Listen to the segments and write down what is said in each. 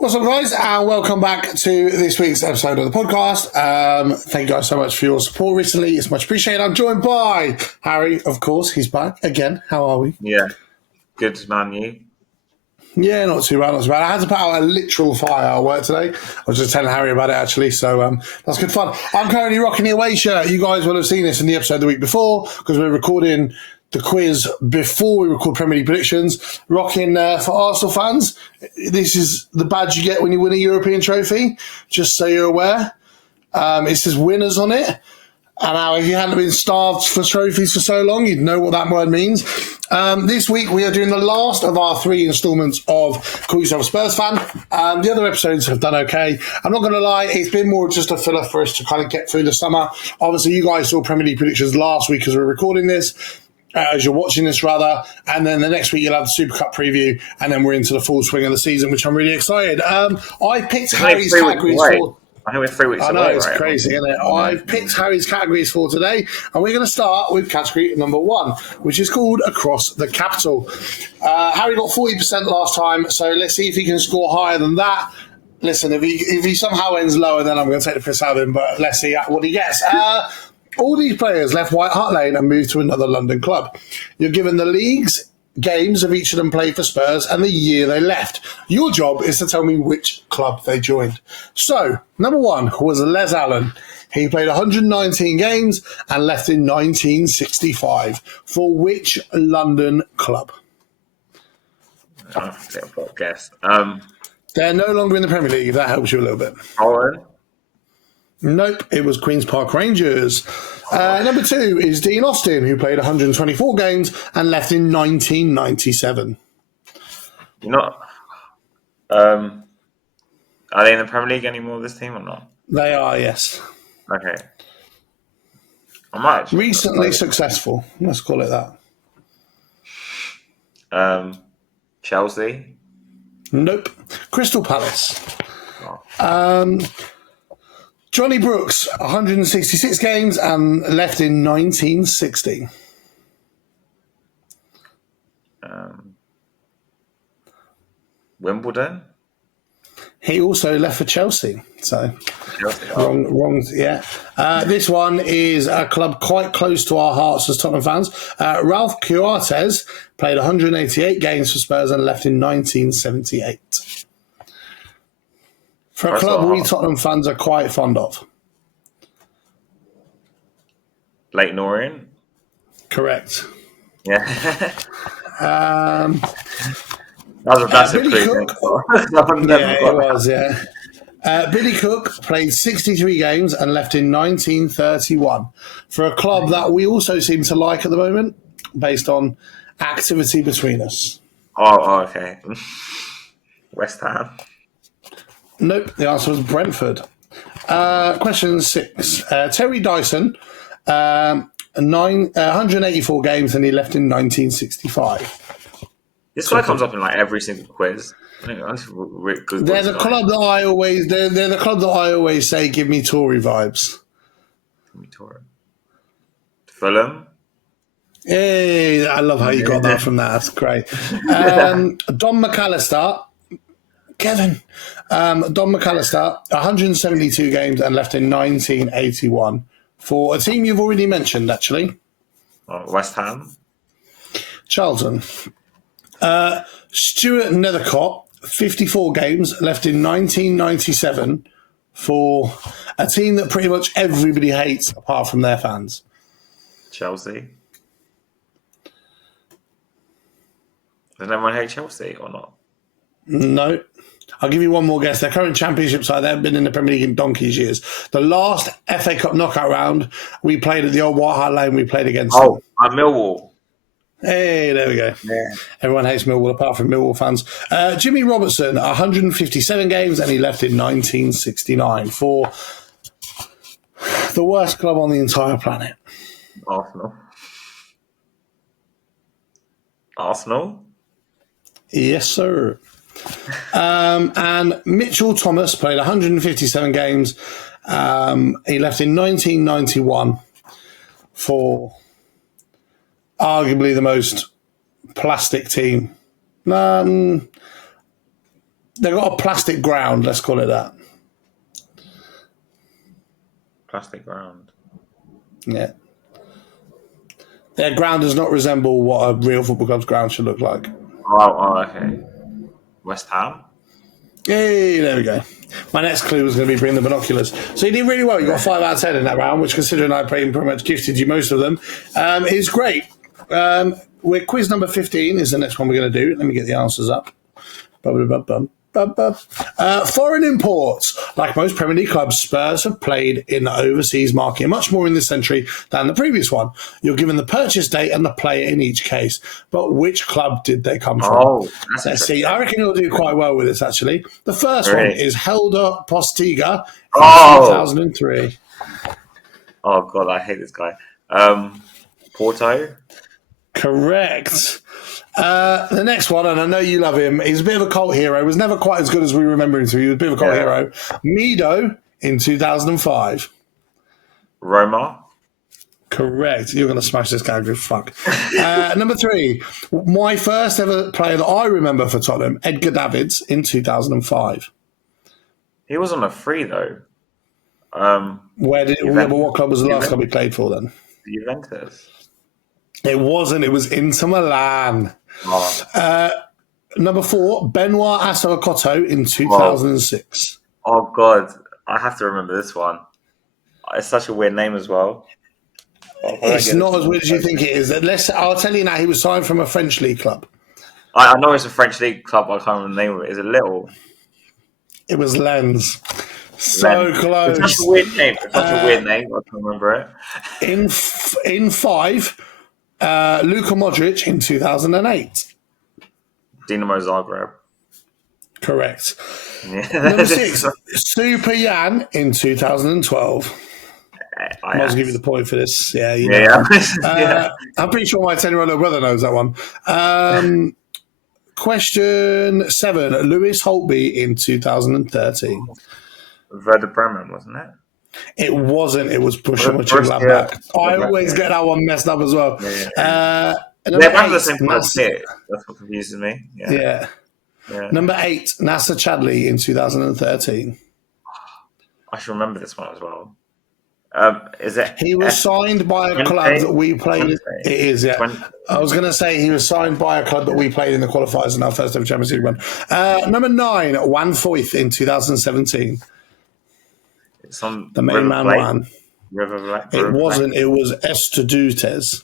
What's up, guys, and welcome back to this week's episode of the podcast. Thank you guys so much for your support recently. It's much appreciated. I'm joined by Harry, of course. He's back again. How are we? Yeah, good, man. You? Yeah, not too bad, not too bad. I had to put out a literal fire at work today. I was just telling Harry about it, actually, so that's good fun. I'm currently rocking the away shirt. You guys will have seen this in the episode the week before, because we're recording the quiz before we record Premier League predictions. Rocking for Arsenal fans. This is the badge you get when you win a European trophy, just so you're aware. It says winners on it. And now, if you hadn't been starved for trophies for so long, you'd know what that word means. This week, we are doing the last of our 3 instalments of Call Yourself a Spurs Fan. The other episodes have done okay. I'm not going to lie, it's been more just a filler for us to kind of get through the summer. Obviously, you guys saw Premier League predictions last week as we're recording this. As you're watching this, rather, and then the next week you'll have the Super Cup preview, and then we're into the full swing of the season, which I'm really excited. I picked Harry's categories for. I think we're 3 weeks away. I know, it's crazy, isn't it? I've picked Harry's categories for today, and we're going to start with category number 1, which is called Across the Capital. Harry got 40% last time, so let's see if he can score higher than that. Listen, if he somehow ends lower, then I'm going to take the piss out of him, but let's see what he gets. All these players left White Hart Lane and moved to another London club. You're given the leagues, games of each of them played for Spurs, and the year they left. Your job is to tell me which club they joined. So, number 1 was Les Allen. He played 119 games and left in 1965. For which London club? Guess. They're no longer in the Premier League, if that helps you a little bit. Holland? Nope, it was Queen's Park Rangers. Number 2 is Dean Austin, who played 124 games and left in 1997. You're not. Are they in the Premier League anymore, this team, or not? They are, yes. Okay. I might actually recently successful. Let's call it that. Chelsea? Nope. Crystal Palace. Oh. Johnny Brooks, 166 games and left in 1960. Wimbledon? He also left for Chelsea. So, Chelsea. wrong, yeah. This one is a club quite close to our hearts as Tottenham fans. Ralph Cuartes played 188 games for Spurs and left in 1978. For a club we Tottenham fans are quite fond of. Leyton Orient? Correct. Yeah. That's a Billy clue. Cook. It was, yeah. Billy Cook played 63 games and left in 1931 for a club that we also seem to like at the moment, based on activity between us. Oh, okay. West Ham? Nope, the answer was Brentford. Question 6. Terry Dyson, 184 games and he left in 1965. This guy comes up in like every single quiz. They're the club that I always say give me Tory vibes. Give me Tory. Fulham? Hey, I love how you got that from that. That's great. Don McAllister. Kevin. Don McAllister, 172 games and left in 1981 for a team you've already mentioned, actually. West Ham. Charlton. Stuart Nethercott, 54 games, left in 1997 for a team that pretty much everybody hates apart from their fans. Chelsea. Does everyone hate Chelsea or not? No. I'll give you one more guess. Their current championship side, they haven't been in the Premier League in donkey's years. The last FA Cup knockout round, we played at the old White Hart Lane. We played against them. Millwall. Hey, there we go. Yeah. Everyone hates Millwall apart from Millwall fans. Jimmy Robertson, 157 games, and he left in 1969 for the worst club on the entire planet. Arsenal? Yes, sir. And Mitchell Thomas played 157 games. He left in 1991 for arguably the most plastic team. They've got a plastic ground, let's call it that. Plastic ground. Yeah. Their ground does not resemble what a real football club's ground should look like. Okay. West Ham? Hey, there we go. My next clue was going to be bring the binoculars. So you did really well. You got 5 out of 10 in that round, which, considering I pretty much gifted you most of them, is great. We're quiz number 15 is the next one we're going to do. Let me get the answers up. Foreign imports. Like most Premier League clubs, Spurs have played in the overseas market much more in this century than the previous one. You're given the purchase date and the player in each case. But which club did they come from? Oh, let's see. I reckon you'll do quite well with this, actually. The first one is Helder Postiga in 2003. Oh, God, I hate this guy. Porto? Correct. The next one, and I know you love him, he's a bit of a cult hero. He was never quite as good as we remember him to be. He was a bit of a cult hero. Mido in 2005. Roma? Correct. You're going to smash this category. Fuck. Number 3, my first ever player that I remember for Tottenham, Edgar Davids in 2005. He was on a free, though. What club was the last club he played for then? Juventus. It wasn't. It was Inter Milan. Oh. Number 4, Benoit Assou-Ekotto in 2006. Oh, God. I have to remember this one. It's such a weird name as well. It's not as weird as you think it is. I'll tell you now, he was signed from a French league club. I know it's a French league club. I can't remember the name of it. Is it Little? It was Lens. So close. It's such a weird name. I can't remember it. In 5... Luka Modric in 2008. Dinamo Zagreb. Correct. Yeah. Number 6, Super Jan in 2012. I must give you the point for this. Yeah, you know. Yeah. I'm pretty sure my 10-year-old little brother knows that one. Question 7, Lewis Holtby in 2013. Werder Bremen, wasn't it? It wasn't. It was Borussia Mönchengladbach. I always get that one messed up as well. They're both the same player. That's what confuses me. Yeah. Number 8, Nasser Chadli in 2013. I should remember this one as well. Is it? He was signed by a club that we played. It is, yeah. I was going to say he was signed by a club that we played in the qualifiers in our first ever Champions League run. Number 9, Juan Foyth in 2017. The main man won. It wasn't. It was Estudiantes.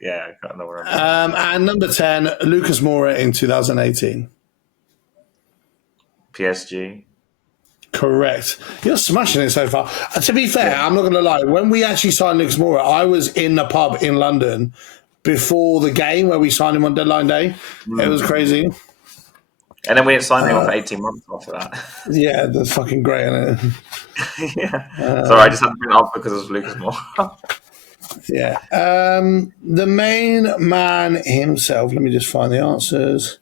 Yeah, I can't know where and number 10, Lucas Moura in 2018. PSG. Correct. You're smashing it so far. To be fair, I'm not going to lie. When we actually signed Lucas Moura, I was in the pub in London before the game where we signed him on deadline day. It was crazy. And then we didn't sign him for 18 months after that. Yeah, that's fucking great, isn't it? Yeah. Sorry, I just had to bring it up because it was Lucas Moura. Yeah. The main man himself, let me just find the answers.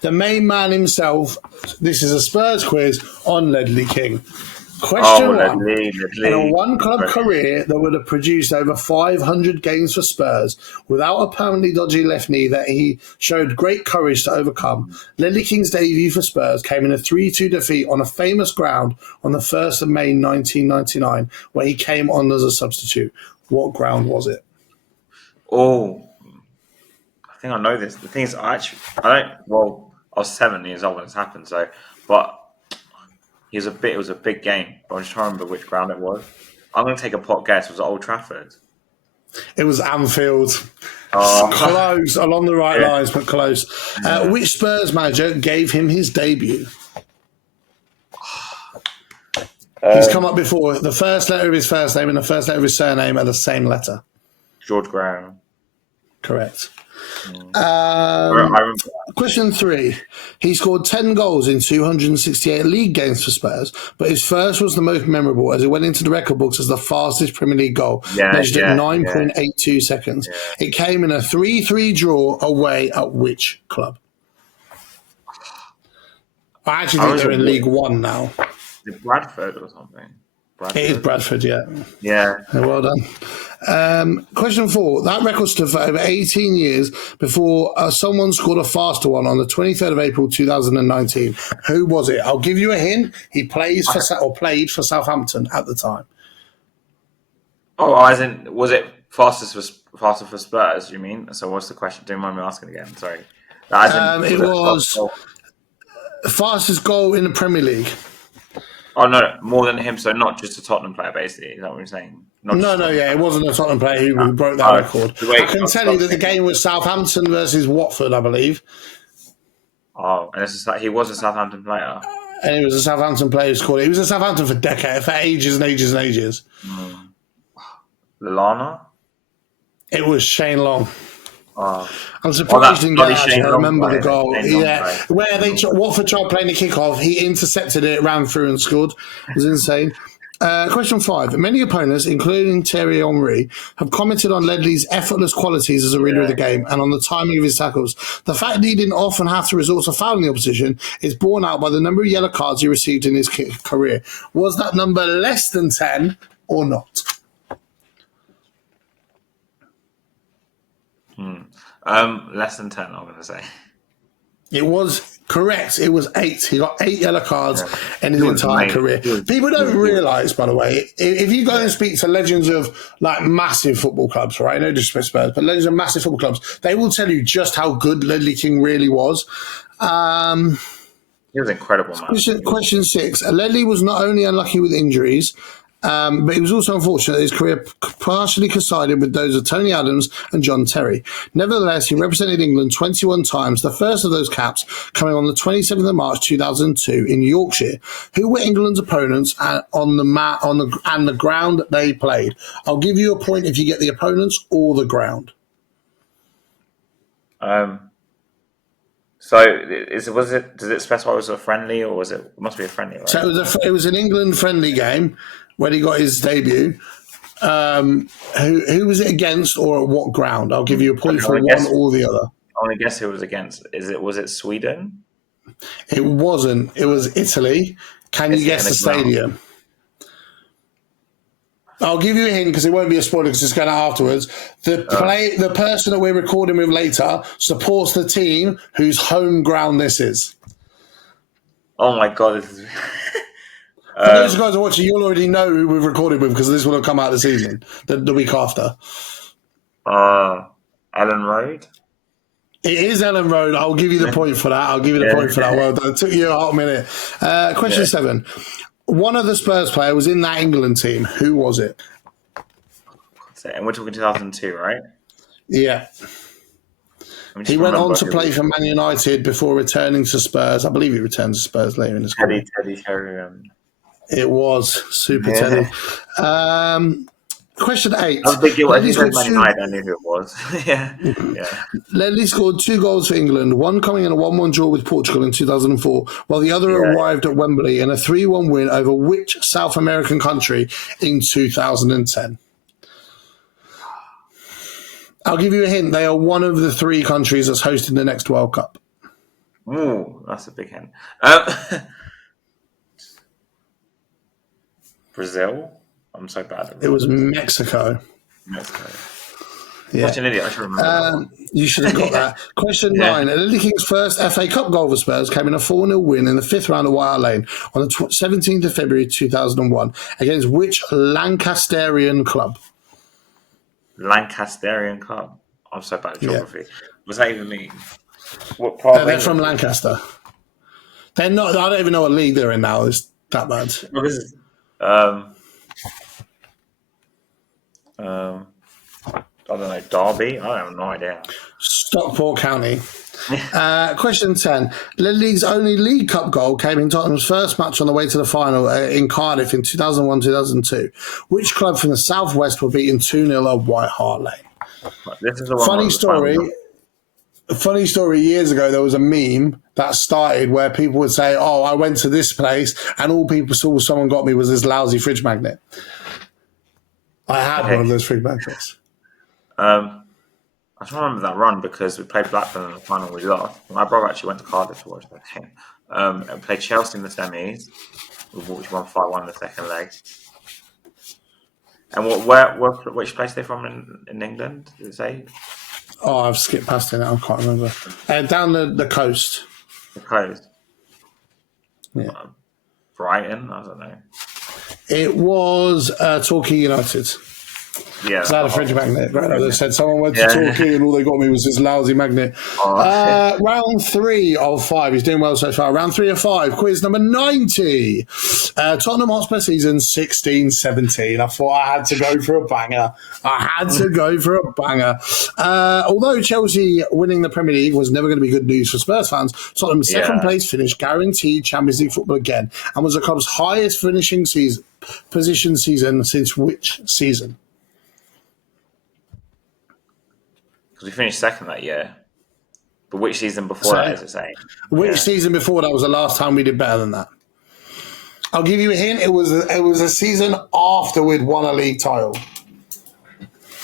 The main man himself, this is a Spurs quiz on Ledley King. Question 1. Ledley. In a one-club career that would have produced over 500 games for Spurs, without a permanently dodgy left knee that he showed great courage to overcome, Ledley King's debut for Spurs came in a 3-2 defeat on a famous ground on the 1st of May 1999, where he came on as a substitute. What ground was it? Oh, I think I know this. The thing is, I was 7 years old when this happened, but it was a big game. But I'm just trying to remember which ground it was. I'm going to take a pot guess. Was it Old Trafford? It was Anfield. Close, along the right lines, but close. Which Spurs manager gave him his debut? He's come up before. The first letter of his first name and the first letter of his surname are the same letter. George Graham. Correct. Question 3. He scored 10 goals in 268 league games for Spurs, but his first was the most memorable as it went into the record books as the fastest Premier League goal, measured at 9.82 seconds. Yeah. It came in a 3-3 draw away at which club? I actually think they're in League One now. Is it Bradford or something? It is Bradford, yeah. Yeah. Well done. Question 4. That record stood for over 18 years before someone scored a faster one on the 23rd of April 2019. Who was it? I'll give you a hint. He played for Southampton at the time. Oh, as in, was it faster for Spurs? You mean? So what's the question? Don't mind me asking again. Sorry. As in, It was fastest goal in the Premier League. Oh no, more than him. So not just a Tottenham player, basically. Is that what you're saying? It wasn't a Tottenham player who broke that record. I can tell you that the game was Southampton versus Watford, I believe. Oh, and he was a Southampton player. And he was a Southampton player who scored it. He was a Southampton for ages and ages and ages. Lallana? It was Shane Long. Oh. I'm surprised he didn't get that. I remember the goal. Where Watford tried playing the kickoff, he intercepted it, ran through and scored. It was insane. Question 5. Many opponents, including Thierry Henry, have commented on Ledley's effortless qualities as a reader of the game and on the timing of his tackles. The fact that he didn't often have to resort to fouling the opposition is borne out by the number of yellow cards he received in his career. Was that number less than 10 or not? Less than 10, I'm going to say. It was correct. It was 8. He got 8 yellow cards in his entire career. People don't realise, by the way, if you go and speak to legends of like massive football clubs, right? No disrespect Spurs, but legends of massive football clubs, they will tell you just how good Ledley King really was. He was incredible, man. Question 6. Ledley was not only unlucky with injuries, but he was also unfortunate that his career partially coincided with those of Tony Adams and John Terry. Nevertheless, he represented England 21 times, the first of those caps coming on the 27th of March 2002 in Yorkshire. Who were England's opponents on the ground that they played? I'll give you a point if you get the opponents or the ground. So does it specify it was a friendly or was it must be a friendly, right? So it was an England friendly game when he got his debut. Who was it against or at what ground? I'll give you a point for one or the other. I want to guess who it was against. Was it Sweden? It wasn't. It was Italy. Can you guess the stadium? I'll give you a hint because it won't be a spoiler because it's going out afterwards. The person that we're recording with later supports the team whose home ground this is. Oh my god! This is... For those guys who are watching, you'll already know who we've recorded with because this will have come out this season, the week after. Ellen Road? It is Ellen Road. I'll give you the point for that. Well done. It took you a hot minute. Question 7. One of the Spurs players was in that England team. Who was it? And we're talking 2002, right? Yeah. He went on to play for Man United before returning to Spurs. I believe he returned to Spurs later in his career. Teddy Sheringham. It was Super Teddy. Question 8. I think Man United, I knew who it was. yeah. Ledley scored 2 goals for England, one coming in a 1-1 draw with Portugal in 2004, while the other arrived at Wembley in a 3-1 win over which South American country in 2010? I'll give you a hint. They are one of the 3 countries that's hosting the next World Cup. Ooh, that's a big hint. Brazil? I'm so bad at it. It was Mexico. Yeah. Such an idiot. I should remember. You should have got that. Question 9. Ledley King's first FA Cup goal for Spurs came in a 4-0 win in the 5th round of White Hart Lane on the 17th of February 2001 against which Lancasterian club? Lancasterian club? I'm so bad at geography. What's that even mean? What part they're from Lancaster. They're not. I don't even know what league they're in now. It's that bad. I don't know, Derby? I have no idea. Stockport County. Question 10. Ledley's only League Cup goal came in Tottenham's first match on the way to the final in Cardiff in 2001-2002. Which club from the southwest were beaten 2-0 at White Hart Lane? This is the one. Funny story, years ago there was a meme that started where people would say, oh, I went to this place and all people saw someone got me was this lousy fridge magnet. I had one of those fridge magnets. I just remember that run because we played Blackburn in the final, we lost. My brother actually went to Cardiff to watch that game. And played Chelsea in the semis, which won 5-1 in the second leg. And which place they from in England? Did it say Oh, I've skipped past it now. I can't remember. Down the coast. the coast? Yeah. Brighton. I don't know. It was Torquay United. Yeah, Because I had a French magnet. They said someone went to Yeah. Torquay and all they got me was this lousy magnet. Oh, Round 3 of 5. He's doing well so far. Round 3 of 5. Quiz number 90. Tottenham Hotspur season 16-17. I thought I had to go for a banger. Although Chelsea winning the Premier League was never going to be good news for Spurs fans, Tottenham's second place finish guaranteed Champions League football again and was the club's highest finishing position season since which season? because we finished second that year. But which season before that is it saying? Which season before that was the last time we did better than that? I'll give you a hint. It was a season after we'd won a league title.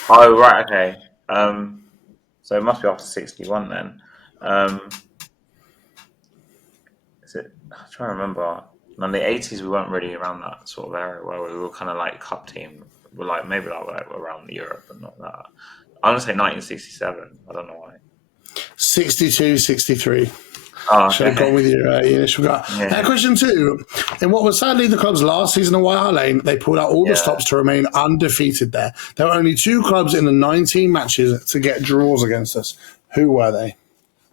Oh, right, okay. So it must be after 61 then. Is it? I'm trying to remember. In the 80s, we weren't really around that sort of area where we were kind of like cup team. We're like maybe like around Europe, but not that. I'm going to say 1967. I don't know why. 62, 63. Oh, Should have gone with your initial guy. Question 2. In what was sadly the club's last season at White Hart Lane, they pulled out all the stops to remain undefeated there. There were only 2 clubs in the 19 matches to get draws against us. Who were they?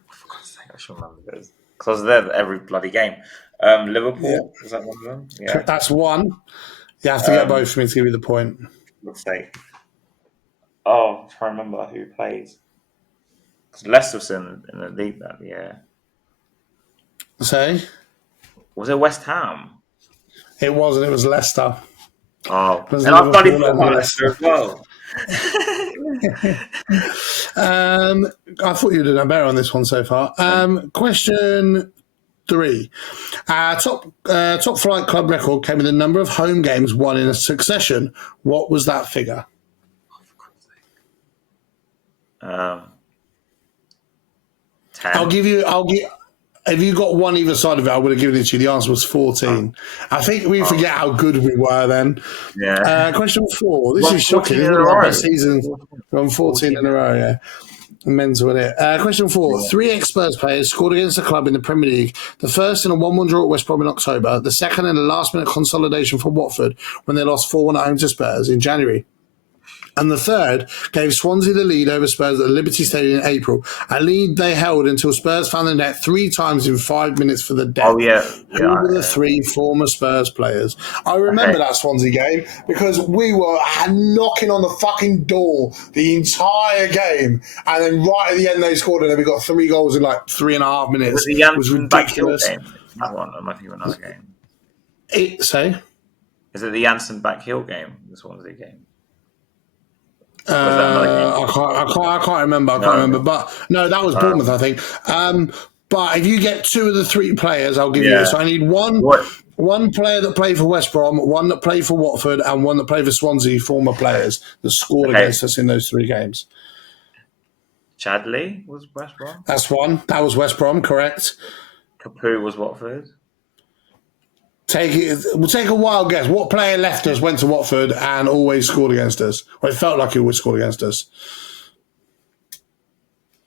For God's sake, I should remember this. Because I was there every bloody game. Liverpool, was that one of them? Yeah. That's one. You have to get both for me to give you the point. Let's see. Oh, I'm trying to remember who plays. Because Leicester was in the league that year. Say? Was it West Ham? It wasn't. It was Leicester. Oh, and I've bloody forgot Leicester as well. I thought you'd have done better on this one so far. Question 3. Top flight club record came with a number of home games won in a succession. What was that figure? 10. I'll give. If you got one either side of it, I would have given it to you. The answer was 14. I think we forget how good we were then. Yeah. Question 4. This is shocking. Isn't it? Our best season. We're on 14 in a row, yeah. Mental, isn't it? Question 4. 3 ex-Spurs players scored against the club in the Premier League. The first in a 1-1 draw at West Brom in October. The second in a last-minute consolidation for Watford when they lost 4-1 at home to Spurs in January. And the third gave Swansea the lead over Spurs at the Liberty Stadium in April, a lead they held until Spurs found the net 3 times in 5 minutes for the death. Oh, yeah. Who were the 3 former Spurs players? I remember that Swansea game because we were knocking on the fucking door the entire game, and then right at the end they scored, and then we got 3 goals in like 3.5 minutes. It was ridiculous. Game? That one, am I thinking of another game? Say? Is it the Janssen back heel game? The Swansea game? I can't remember. But no, that was Bournemouth, I think. But if you get 2 of the 3 players, I'll give you this. So I need one player that played for West Brom, one that played for Watford, and one that played for Swansea, former players that scored against us in those 3 games. Chadley was West Brom? That's one. That was West Brom, correct. Capu was Watford. We'll take a wild guess. What player left us, went to Watford, and always scored against us? Or it felt like he always scored against us.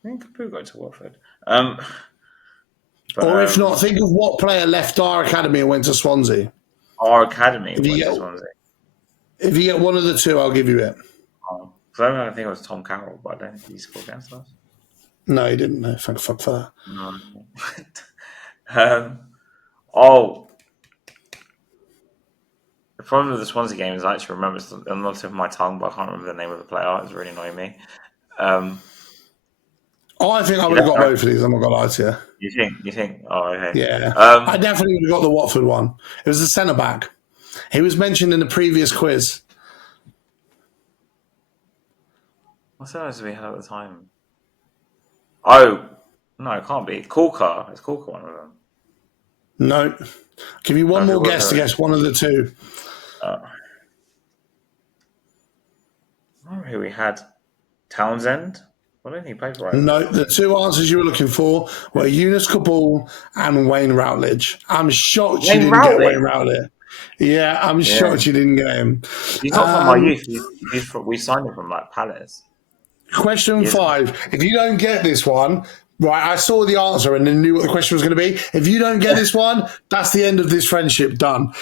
I think Capu got to Watford. Or if not, think of what player left our academy and went to Swansea. Our academy went to Swansea. If you get one of the 2, I'll give you it. I don't think it was Tom Carroll, but I don't think he scored against us. No, he didn't. No, thank fuck for that. No. The problem with the Swansea game is I actually remember it's on the tip of my tongue, but I can't remember the name of the player. It's really annoying me. I think I would have got both of these. I'm not going to lie to you. You think? Oh, okay. Yeah. I definitely would have got the Watford one. It was the centre-back. He was mentioned in the previous quiz. What else did we have at the time? Oh, no, it can't be. Corker. Is Corker one of them? No. I'll give you one more guess to guess one of the 2. I remember who we had. Townsend? Why didn't he play for us? No, the 2 answers you were looking for were Yunus Kabul and Wayne Routledge. I'm shocked you didn't get Wayne Routledge. Yeah, I'm Yeah, shocked you didn't get him. he's not from my youth. We signed him from like Palace Question years ago. 5. If you don't get this one, right, I saw the answer and then knew what the question was going to be. If you don't get this one, that's the end of this friendship. Done.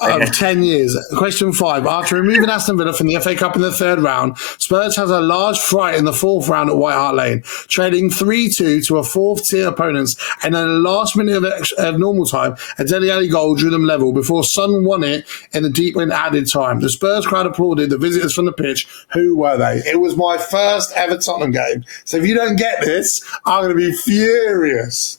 Of Okay. 10 years. Question 5. After removing Aston Villa from the FA Cup in the third round, Spurs has a large fright in the fourth round at White Hart Lane, trading 3-2 to a fourth-tier opponents, and in the last minute of normal time, a Dele Alli goal drew them level before Son won it in the deep and added time. The Spurs crowd applauded the visitors from the pitch. Who were they? It was my first ever Tottenham game. So if you don't get this, I'm going to be furious.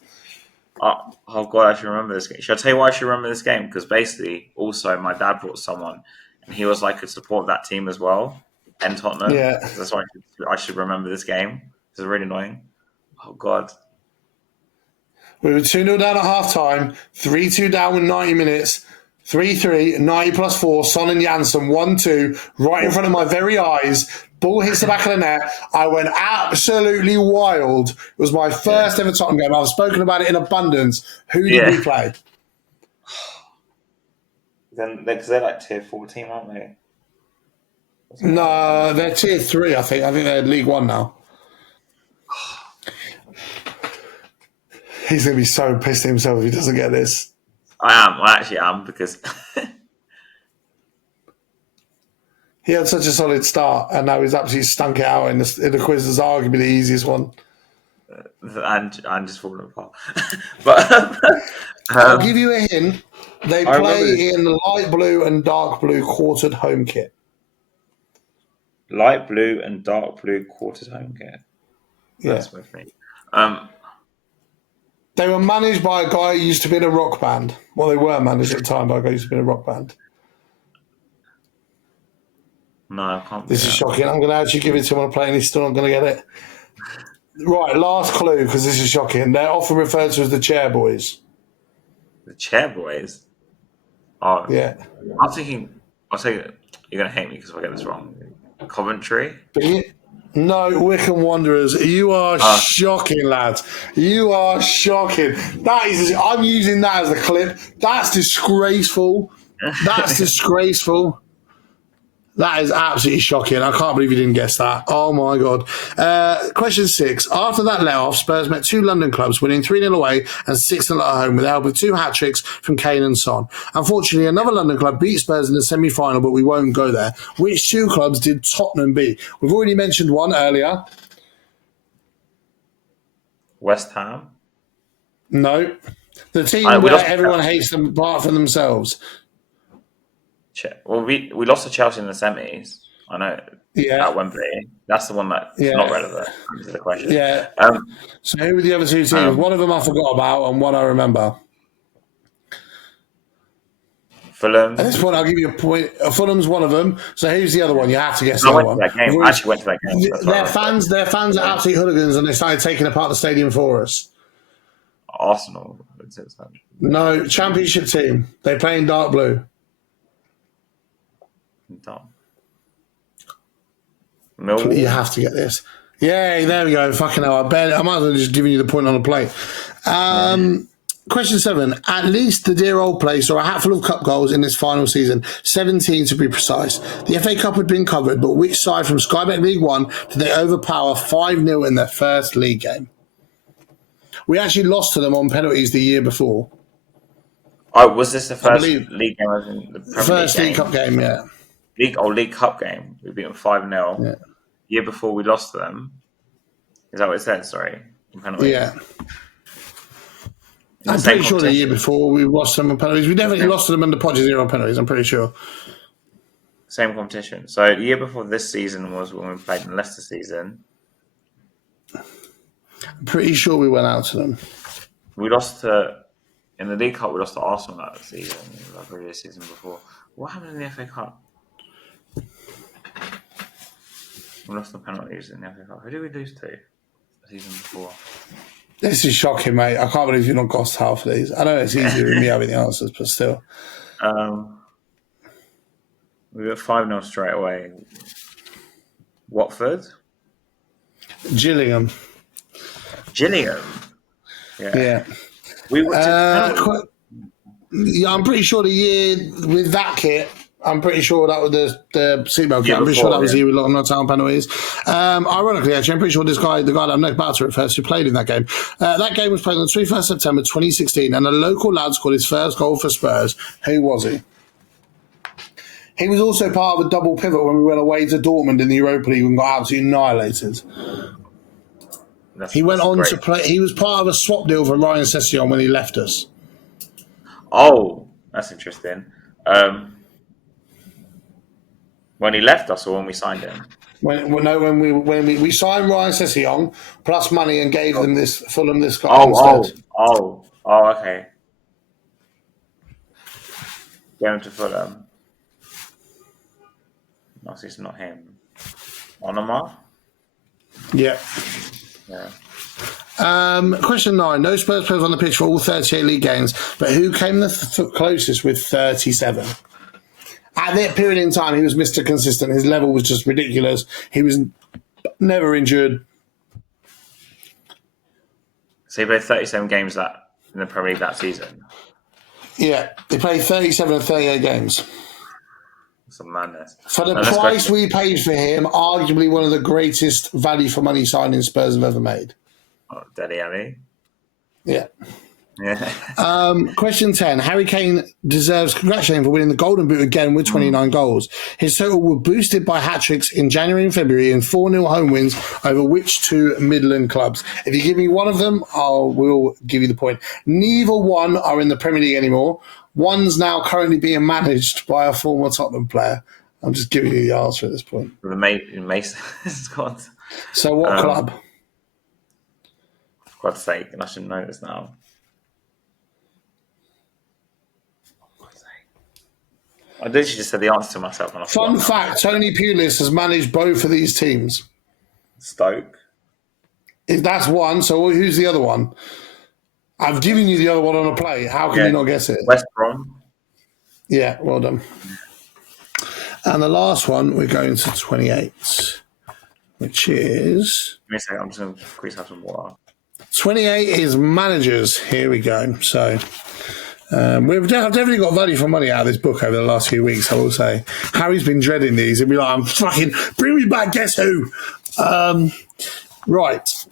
Oh God, I should remember this game. Should I tell you why I should remember this game? Because basically, also my dad brought someone, and he was like a support of that team as well, and Tottenham. Yeah. So that's why I should remember this game. This is really annoying. Oh God. We were 2-0 down at half time, 3-2 down with 90 minutes, 3-3, 90 plus 4, Son and Janssen, 1-2, right in front of my very eyes. Ball hits the back of the net. I went absolutely wild. It was my first ever Tottenham game. I've spoken about it in abundance. Who did we play? Then because they're like tier 4 team, aren't they? No, they're tier 3, I think. I think they're League One now. He's going to be so pissed at himself if he doesn't get this. I actually am because He had such a solid start, and now he's absolutely stunk it out in the quiz. That's arguably the easiest one. and I'm just falling apart. But I'll give you a hint. They I play in light blue and dark blue quartered home kit. light blue and dark blue quartered home kit. Yeah. That's with me. They were managed by a guy who used to be in a rock band. Well, they were managed at the time by a guy who used to be in a rock band. No, I can't. This is shocking. I'm going to actually give it to him on a play and he's still not going to get it. Right, last clue, because this is shocking. They're often referred to as the Chair Boys. The Chair Boys. Oh, Yeah. I'm thinking. I'll say you're going to hate me because if I get this wrong. Coventry. No, Wickham Wanderers. You are shocking, lads. You are shocking. That is. I'm using that as a clip. That's disgraceful. That's disgraceful. That is absolutely shocking. I can't believe you didn't guess that. Oh, my God. Question 6. After that let-off, Spurs met 2 London clubs, winning 3-0 away and 6-0 at home with the help of 2 hat-tricks from Kane and Son. Unfortunately, another London club beat Spurs in the semi-final, but we won't go there. Which 2 clubs did Tottenham beat? We've already mentioned one earlier. West Ham. No. The team where everyone hates them apart from themselves. Well, we lost to Chelsea in the semis. I know. Yeah. At Wembley. That's the one that's not relevant to the question. Yeah. So who were the other 2 teams? One of them I forgot about and one I remember. Fulham. At this point, I'll give you a point. Fulham's one of them. So who's the other one? You have to guess I the other went one. to that game. I actually went to that game. Their fans are absolute hooligans and they started taking apart the stadium for us. Arsenal. No, championship team. They play in dark blue. Millwall. You have to get this. Yeah, there we go. Fucking hell. I might as well just giving you the point on the plate. Question 7. At least the dear old place saw a hatful of cup goals in this final season, 17 to be precise. The FA Cup had been covered, but which side from Sky Bet League One did they overpower 5-0 in their first league game? We actually lost to them on penalties the year before. Oh, was this the first league game? In the Premier first League League Cup game, yeah. League Cup game. We beat them 5-0. Yeah. Year before we lost to them. Is that what it said? Sorry. Yeah. I'm pretty sure the year before we lost them on penalties. We definitely lost to them under Pochettino on penalties, I'm pretty sure. Same competition. So the year before this season was when we played in Leicester season. I'm pretty sure we went out to them. We lost to... In the League Cup, we lost to Arsenal that season. The previous season before. What happened in the FA Cup? We lost the penalties in the FA Cup. Who did we lose to the season before? This is shocking, mate. I can't believe you've not got half of these. I know it's easier than me having the answers, but still. We got 5-0 straight away. Watford? Gillingham. Gillingham? Yeah. We were Yeah, I'm pretty sure the year with that kit, I'm pretty sure that was the seatbelt kit. Yeah, I'm pretty sure that before, was the yeah. year with a lot of knockdown penalties. Ironically, actually, I'm pretty sure this guy, the guy that I'm no better at first, who played in that game. That game was played on the 21st September 2016, and a local lad scored his first goal for Spurs. Who was he? He was also part of a double pivot when we went away to Dortmund in the Europa League and got absolutely annihilated. He went That's on great. to play. He was part of a swap deal for Ryan Sessegnon when he left us. Oh, that's interesting. When he left us or when we signed him? When we signed Ryan Sessegnon plus money and gave them this Fulham this guy Oh, instead. okay. Going to Fulham. No, it's not him. Onoma? Yeah. Yeah. Question 9. No Spurs players on the pitch for all 38 league games, but who came the closest with 37? At that period in time, he was Mr. Consistent. His level was just ridiculous. He was never injured. So he played 37 games in the Premier League that season. Yeah, he played 37 of 38 games. Some madness. For the price we paid for him, arguably one of the greatest value for money signings Spurs have ever made. Oh, Dele Alli. Yeah. Yeah. Question 10. Harry Kane deserves congratulations for winning the Golden Boot again with 29 goals. His total was boosted by hat-tricks in January and February and 4-0 home wins over which two Midland clubs? If you give me one of them, we'll give you the point. Neither one are in the Premier League anymore. One's now currently being managed by a former Tottenham player. I'm just giving you the answer at this point. The Mason squad. So what club? For God's sake, and I should know this now. I literally just said the answer to myself. And Fun fact, Tony Pulis has managed both of these teams. Stoke. That's one, so who's the other one? I've given you the other one on a play. How can you not guess it? West Brom. Yeah, well done. And the last one, we're going to 28, which is... Give me a second, I'm just going to quickly have some water. 28 is managers. Here we go. So... we've definitely got value for money out of this book over the last few weeks, I will say. Harry's been dreading these. He'll be like, I'm fucking, bring me back, guess who? Right.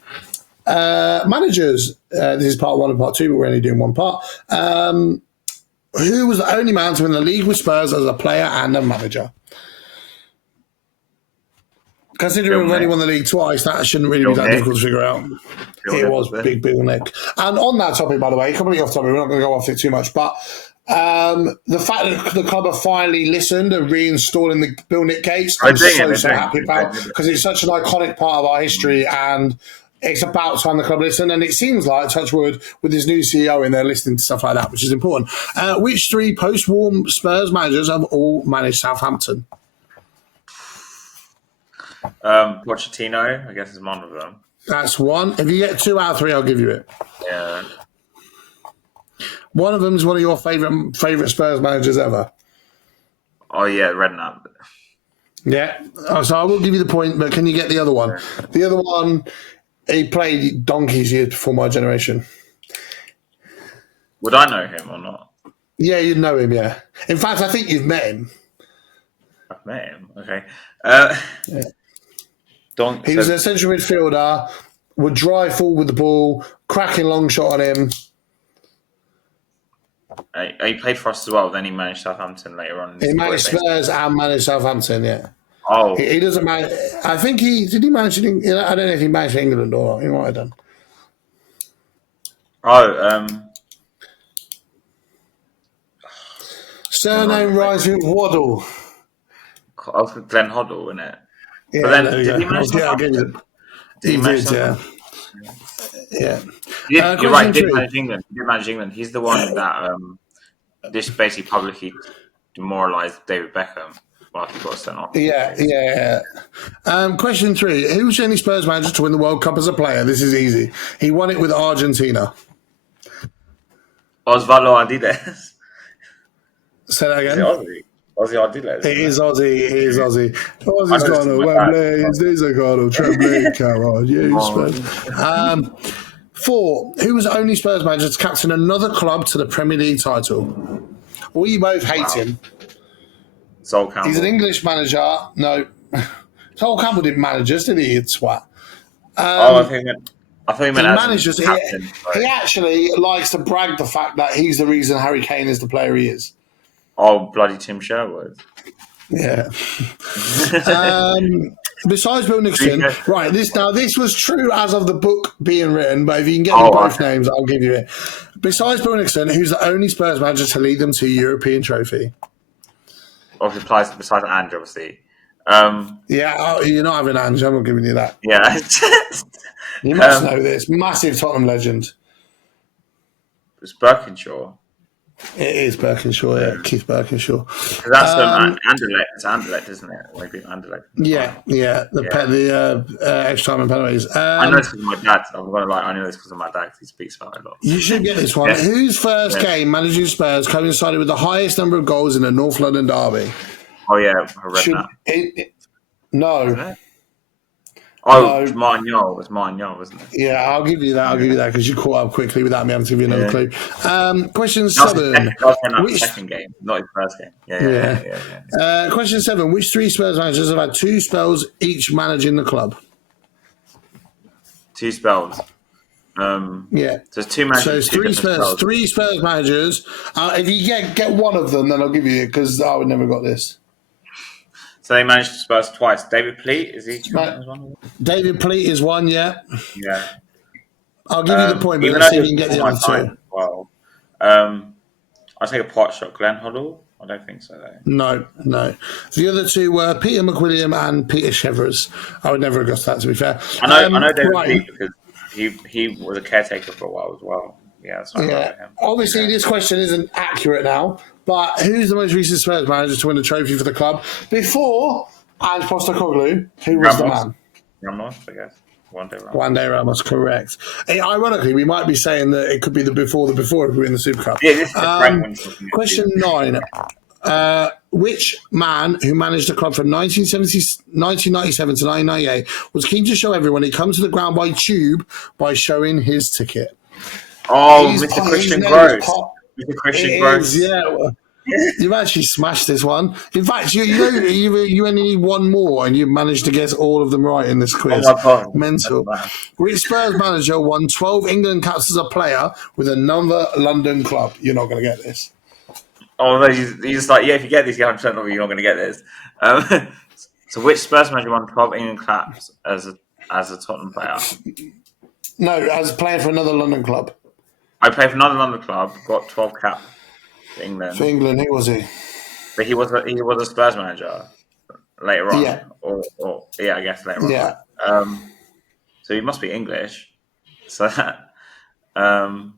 Managers. This is part 1 and part 2, but we're only doing one part. Who was the only man to win the league with Spurs as a player and a manager? Considering we've only won the league twice, that shouldn't really be that difficult to figure out. It was Big Bill Nick. And on that topic, by the way, completely off topic, we're not going to go off it too much, but the fact that the club have finally listened and reinstalling the Bill Nick case, I'm so happy about, because it's such an iconic part of our history, and it's about time the club listen, and it seems like, touch wood, with this new CEO in there listening to stuff like that, which is important. Which 3 post-war Spurs managers have all managed Southampton? Pochettino, I guess, is one of them. That's one. If you get 2 out of 3, I'll give you it. Yeah. One of them is one of your favourite Spurs managers ever. Oh, yeah, Redknapp. Yeah. So I will give you the point, but can you get the other one? Yeah. The other one, he played donkeys years before my generation. Would I know him or not? Yeah, you'd know him, yeah. In fact, I think you've met him. I've met him, okay. Yeah. He was a central midfielder, would drive forward with the ball, cracking long shot on him. He played for us as well, then he managed Southampton later on. He managed Spurs and managed Southampton, yeah. Oh. He doesn't manage... I think did he manage... I don't know if he managed England or not. He might have done. Surname rhymes with Waddle. I was with Glenn Hoddle, isn't it? Yeah, but then, did he manage Southampton? He did, yeah. You're right, he did manage England. He did manage England. He's the one that this basically publicly demoralised David Beckham while he got sent off. Yeah. Question 3. Who was the only Spurs manager to win the World Cup as a player? This is easy. He won it with Argentina. Osvaldo Ardiles. Say that again. Aussie Ardiles. It is Aussie. Aussie's gone to Wembley. These are gone to Tremblay. Come on, you Spurs. 4. Who was the only Spurs manager to captain another club to the Premier League title? We both hate him. Sol Campbell. He's an English manager. No. Sol Campbell didn't manage us, did he? You twat. I thought he meant He as manages. captain. He actually likes to brag the fact that he's the reason Harry Kane is the player he is. Oh, bloody Tim Sherwood. Yeah. Besides Bill Nicholson, right? This was true as of the book being written, but if you can get me both names, I'll give you it. Besides Bill Nicholson, who's the only Spurs manager to lead them to a European trophy? Obviously, besides Andrew, obviously. You're not having Andrew. I'm not giving you that. Yeah. You must know this. Massive Tottenham legend. It's Birkinshaw. It is Birkinshaw, yeah. Keith Birkinshaw. That's Anderlecht. It's Anderlecht, isn't it? Maybe Anderlecht. Yeah. The extra time and penalties. I know this because of my dad. I'm gonna lie. I know this because of my dad. He speaks about it a lot. You should get this one. Yeah. Whose first game managing Spurs coincided with the highest number of goals in a North London derby? Oh yeah, I read that. No. Oh, it's Martin Yole. It's Martin Yole, wasn't it? Yeah, I'll give you that. I'll give you that because you caught up quickly without me having to give you another clue. Question 7. That was his second game, not his first game. Yeah. Question 7. Which 3 Spurs managers have had 2 spells each managing the club? 2 spells. So it's 2 managers. So 3 Spurs managers. If you get one of them, then I'll give you it because I would never got this. So they managed Spurs twice. David Pleat, is he one? David Pleat is one, yeah. Yeah. I'll give you the point, but let's see if you can get the other 2. Well, I'll take a pot shot. Glenn Hoddle? I don't think so, though. No. The other 2 were Peter McWilliam and Peter Chevres. I would never have guessed that, to be fair. I know David Pleat because he was a caretaker for a while as well. Yeah, that's right. Obviously, this question isn't accurate now, but who's the most recent Spurs manager to win a trophy for the club? Before Ange Postecoglou, who was the man? Ramos, I guess. One day Ramos, correct. Ironically, we might be saying that it could be the before if we win the Super Cup. Yeah, this is question 9. Which man who managed the club from 1997 to 1998 was keen to show everyone he comes to the ground by tube by showing his ticket? Oh, Mr. Christian Gross. Mr. Christian Gross. Yeah. You've actually smashed this one. In fact, you only need one more and you've managed to guess all of them right in this quiz. Oh my God. Mental. Which Spurs manager won 12 England caps as a player with another London club? You're not going to get this. Oh, no, you just like, if you get this, you're 100% you're not going to get this. So which Spurs manager won 12 England caps as a Tottenham player? No, as playing for another London club. I played for another London club, got 12 caps for England. For England, who was he? But he was a Spurs manager later on. Yeah. Or I guess later on. Yeah. So he must be English. So I've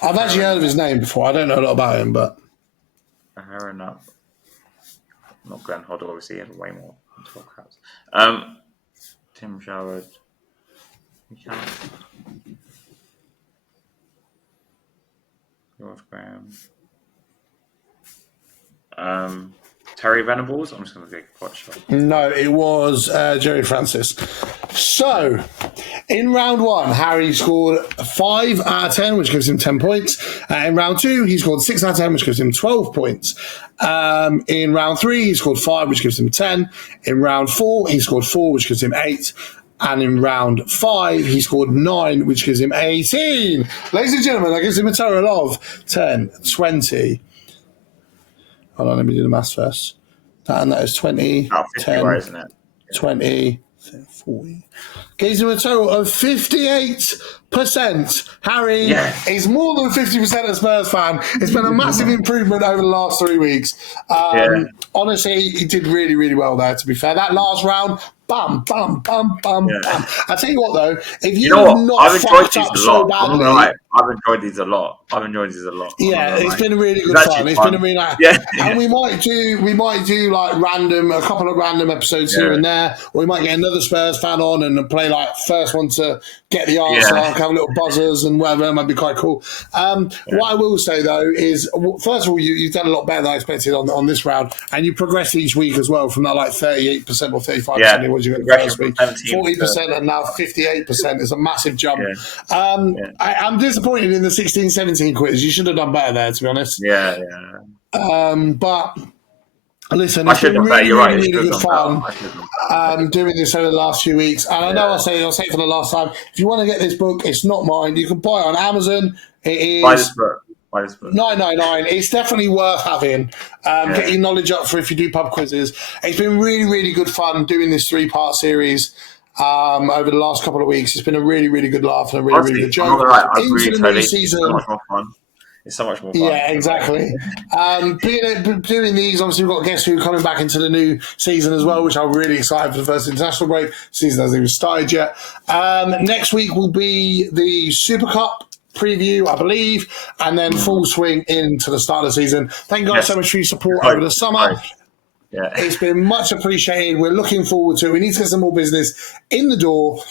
actually heard of his name before. I don't know a lot about him, but fair enough. Not Glenn Hoddle, obviously, he had way more than 12 caps. Tim Sherwood. George Graham. Terry Venables. I'm just going to take a pot shot. No, it was Jerry Francis. So, in round 1, Harry scored 5 out of 10, which gives him 10 points. In round 2, he scored 6 out of 10, which gives him 12 points. In round 3, he scored 5, which gives him 10. In round 4, he scored 4, which gives him 8. And in round 5, he scored 9, which gives him 18. Ladies and gentlemen, that gives him a total of 10, 20. Hold on, let me do the maths first. That is 20, 10, right, isn't it? 20, 40. Gives him a total of 58%. Harry is more than 50% a Spurs fan. It's been a massive improvement over the last 3 weeks. Honestly, he did really, really well there, to be fair. That last round, bam, bam, bam, bam, bam. I tell you what, though, if you have not fucked up so badly... I've enjoyed these a lot. Yeah, it's been really good fun. It's been a really nice. And we might do like a couple of random episodes here and there, or we might get another Spurs fan on and play like first one to get the answer, like have little buzzers and whatever. It might be quite cool. What I will say though is, first of all, you've done a lot better than I expected on this round, and you progressed each week as well from that like 38% or 35% it was you're going to Progression first be. from 17 40% and now 58% is a massive jump. Yeah. I'm disappointed in the 16-17 quiz. You should have done better there, to be honest. Yeah. But listen, I it's should been have done better. really, You're right. really, It should really have good done fun better. I should have done better. doing this over the last few weeks. And I know I'll say for the last time, if you want to get this book, it's not mine. You can buy it on Amazon. It Buy this is book. Buy this book. $9.99. It's definitely worth having. Get your knowledge up for if you do pub quizzes. It's been really, really good fun doing this 3-part series over the last couple of weeks. It's been a really, really good laugh and a really, really good I'm not joke. gonna lie, I Into really the new totally. It's season. so much more fun. It's so much more fun. Yeah, exactly. Doing these, obviously, we've got Guess Who coming back into the new season as well, which I'm really excited for the first international break. Season hasn't even started yet. Next week will be the Super Cup preview, I believe, and then full swing into the start of the season. Thank you guys so much for your support over the summer. Yeah. It's been much appreciated. We're looking forward to it. We need to get some more business in the door.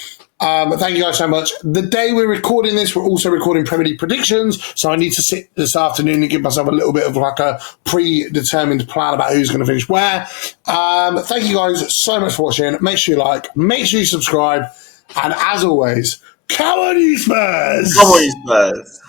Thank you guys so much. The day we're recording this, we're also recording Premier League predictions. So I need to sit this afternoon and give myself a little bit of like a predetermined plan about who's going to finish where. Thank you guys so much for watching. Make sure you like, make sure you subscribe. And as always, come on, you Spurs! Come on, you Spurs!